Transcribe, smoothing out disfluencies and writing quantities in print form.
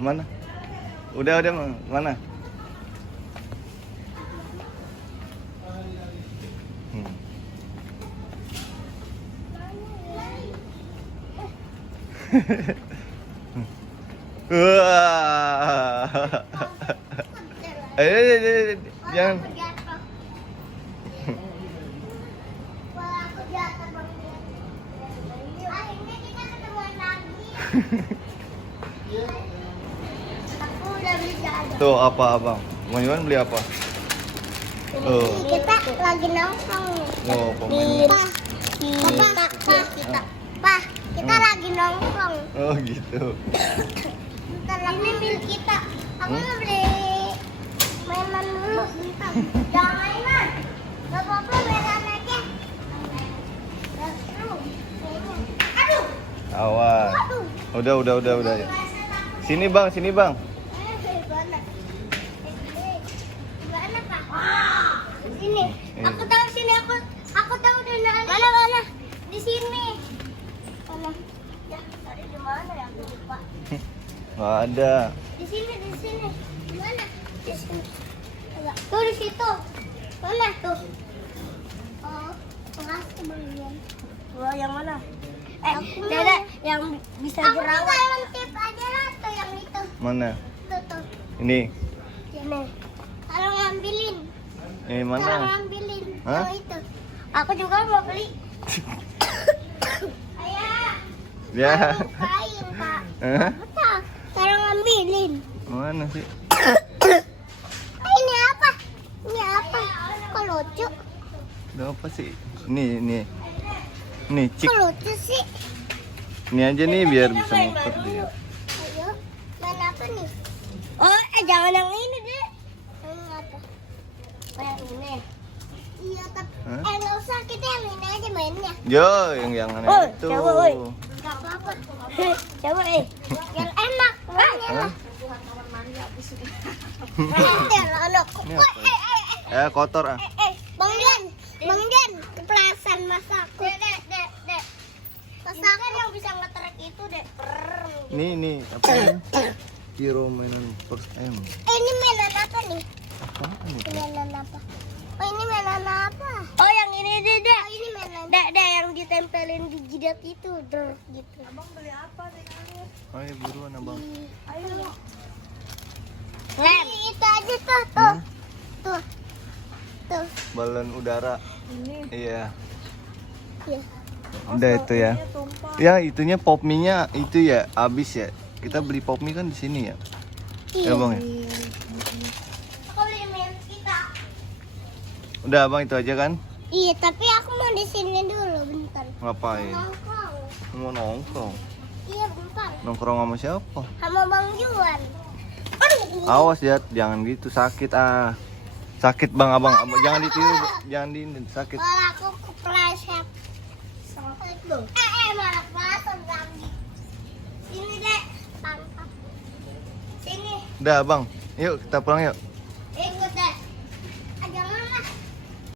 Mana? Udah mana? Hmm. Wah. Jangan. Akhirnya kita ketemuan lagi. Aku udah beli jajan. Tuh apa abang? Bang Iwan beli apa? Oh. Kita lagi nongkrong nih. Oh, pemain. Pak, kita lagi nongkrong. Oh gitu. Bentar lagi milik kita. Aku mau beli mainan dulu. Bentar. Jangan mainan. Gak apa-apa mainan aja. Aduh. Awas. Udah. Sini bang. Gimana Pak? Sini. Aku tahu sini. Aku tahu di mana. Mana? Di sini. Mana? Ya, tadi di mana ya? Aku lupa. Nggak ada. Di sini. Di mana? Di sini. Enggak. Tuh di situ. Mana tuh? Oh, makasih Bang Ian. Oh, yang mana? Dada yang bisa aku jerawat. yang tip aja lah tuh yang itu. Mana? Tuh. Ini. Sini. Kalau ngambilin. Ini Kalau mana? ngambilin. Hah? Yang itu. Aku juga mau beli. Ayah. Ya. Bukain, Kak. Hah? Betul. Cara ngambilin. Mana sih? Ini apa? Kok lucu? Ada apa sih? Nih, cik. Kok lucu sih? Ini aja nih biar bisa muter dia. Ayo, main apa nih? Oh, jangan yang ini deh. Main apa? Yang ini. Iya, tapi Hah? nggak usah, kita yang ini aja mainnya. Yo, yang aneh Oh, itu. coba, woi. Gak apa-apa. Coba Yang enak, mainnya Hah? lah. Mainnya anak. Ini apa? Kotor ah. Bang Jan, keplasan masaku. Dek. Masaku yang bisa ngetrek itu, Dek. Nih, apa ini? Hero mainan first M. Ini mainan apa nih? Apaan itu? Mainan apa? Oh, ini mainan apa? Oh, yang ini deh. Oh, ini mainan. Dek, yang ditempelin di jidat itu, gitu. Ayo buruan abang. Ayo. Ini itu aja tuh. Hah? Tuh. Balon udara. Iya. Iya. Udah itu ya. Ya itunya pop mie-nya itu ya habis ya. Kita beli pop mie kan di sini ya. Ya bang ya. Aku beli main kita. Udah abang itu aja kan? Iya, tapi aku mau di sini dulu bentar. Ngapain? Nongkrong. Mau nongkrong. Iya, bentar. Nongkrong sama siapa? Sama Bang Juan. Awas ya, jangan gitu sakit ah. Sakit bang abang, jangan ditiru, jangan sakit. Kalau aku kepleset. Malah kepleset lagi. Sini, Dek. Tangkap. Sini. Udah bang, yuk kita pulang yuk.